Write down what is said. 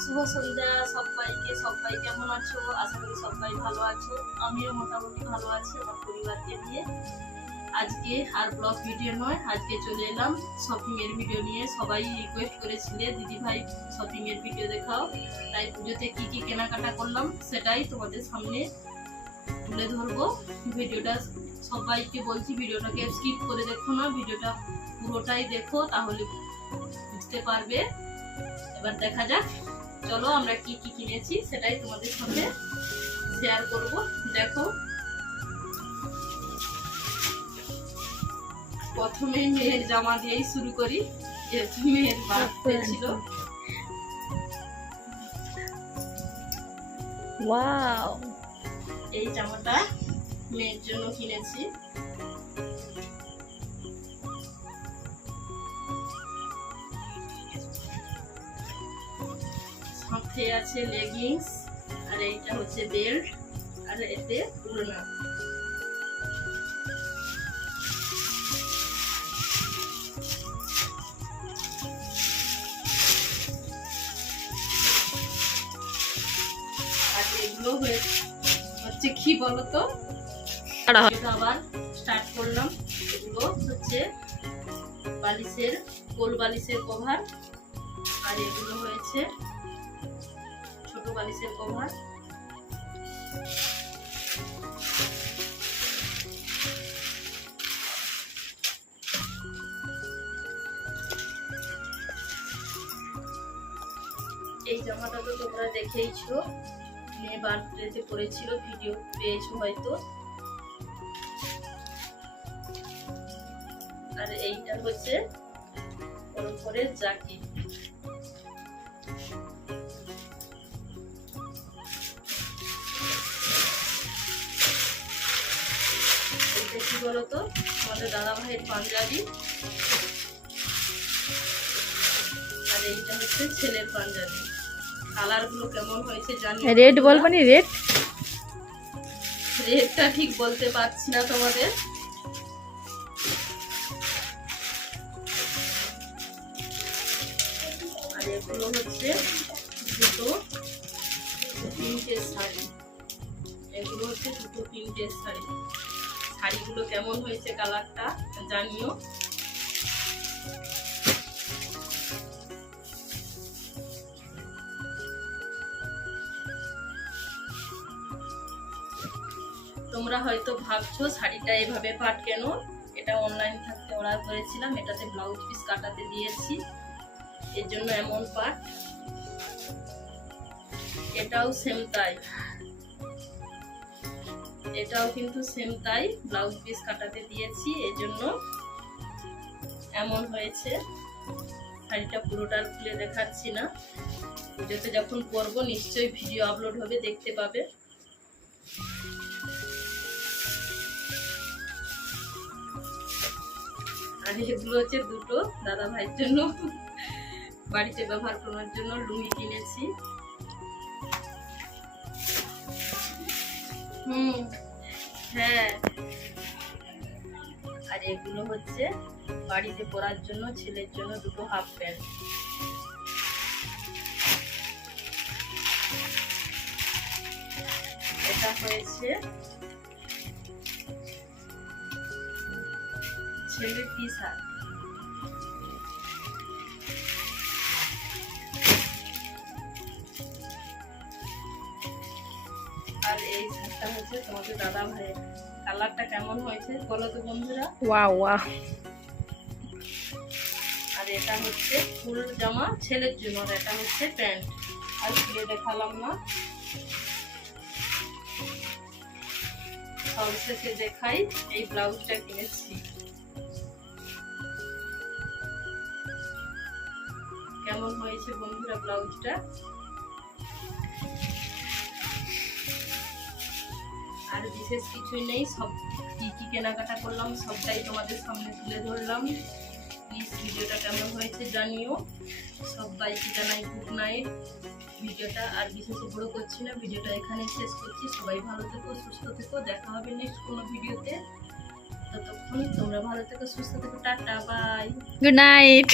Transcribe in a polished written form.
শুভ সন্ধ্যা সবাইকে। সবাই কেমন আছো? আশা করি সবাই ভালো আছো। আমিও মোটামুটি ভালো আছি আমার পরিবারকে নিয়ে। আজকে আর ব্লগ ভিডিও নয়, আজকে চলে এলাম শপিং এর ভিডিও নিয়ে। সবাই রিকোয়েস্ট করেছিলে দিদি ভাই শপিং এর ভিডিও দেখাও, তাই পুজোতে কি কি কেনাকাটা করলাম সেটাই তোমাদের সামনে তুলে ধরবো। ভিডিওটা সবাইকে বলছি ভিডিওটাকে স্কিপ করে দেখো না, ভিডিওটা পুরোটাই দেখো, তাহলে বুঝতে পারবে। এবার দেখা যাক, চলো আমরা কি কি কিনেছি সেটাই তোমাদের সাথে শেয়ার করব। দেখো, প্রথমে মেয়ের জামা দিয়েই শুরু করি, যেহেতু মেয়ের বার্থডে ছিল। ওয়াও, এই জামাটা মেয়ের জন্য কিনেছি। সাথে আছে লেগিংস, আর এইটা হচ্ছে বেল্ট, আর এতে ওড়না। আর এগুলো হচ্ছে কি বলতো, আবার স্টার্ট করলাম। এগুলো হচ্ছে বালিশের, গোল বালিশের কভার, আর এগুলো হয়েছে ছোট বালিশের কভার। এই জামাটা তো তোমরা দেখেইছো, মেয়ে বার্থডেতে পরেছিল, ভিডিও পেয়েছো হয়তো। আর এইটা হচ্ছে ওর উপরে জ্যাকেট। এইটা কি বলতো, আমাদের দাদা ভাইয়ের পাঞ্জাবি। আর এইটা হচ্ছে ছেলের পাঞ্জাবি। কালার গুলো কেমন হয়েছে জানি। রেড বলবানি? রেড রেটটা ঠিক বলতে পারছি না তোমাদের। আর এগুলো হচ্ছে দুটো প্রিন্টের শাড়ি। এগুলো হচ্ছে দুটো প্রিন্টের শাড়ি। শাড়িগুলো কেমন হয়েছে কালারটা জানিও। তোমরা হয়তো ভাবছো শাড়িটা এভাবে পাট কেন, এটা অনলাইন থাকতে অর্ডার করেছিলাম। এটাতে ব্লাউজ পিস কাটাতে দিয়েছি, এর জন্য এমন পাট। এটাও সেম তাই, এটাও কিন্তু সেম তাই, ব্লাউজ পিস কাটাতে দিয়েছি, এর জন্য এমন হয়েছে। শাড়িটা পুরোটা খুলে দেখাচ্ছি না, পুজোতে যখন পরবো নিশ্চয়ই ভিডিও আপলোড হবে, দেখতে পাবে। আর এগুলো হচ্ছে দুটো দাদা ভাইয়ের জন্য বাড়িতে ব্যবহার করার জন্য লুঙ্গি কিনেছি। হ্যাঁ, আর এগুলো হচ্ছে বাড়িতে পরার জন্য ছেলের জন্য দুটো হাফ প্যান্ট। এটা হয়েছে ছেলের টি শার্ট। আর এই শার্টটা হচ্ছে তোমাদের দাদা ভাইয়ের। কালারটা কেমন হয়েছে বলো তো বন্ধুরা। Wow wow. আর এটা হচ্ছে ফুল জামা ছেলের জন্য, আর এটা হচ্ছে প্যান্ট। আর খুলে দেখালাম না, সবশেষে দেখাই এই ব্লাউজটা কিনেছি। কেমন হয়েছে বন্ধুরা ব্লাউজটা। আর বিশেষ কিছুই নেই, সব কি কি কেনাকাটা করলাম সবটাই তোমাদের সামনে তুলে ধরলাম। প্লিজ ভিডিওটা কেমন হয়েছে জানিও। সবাইকে জানাই গুড নাইট। ভিডিওটা আর বিশেষ বড় করছি না, ভিডিওটা এখানেই শেষ করছি। সবাই ভালো থেকো, সুস্থ থেকো, দেখা হবে নেক্সট কোনো ভিডিওতে। ততক্ষণ তোমরা ভালো থেকো, সুস্থ থেকো, টাটা, বাই, গুড নাইট।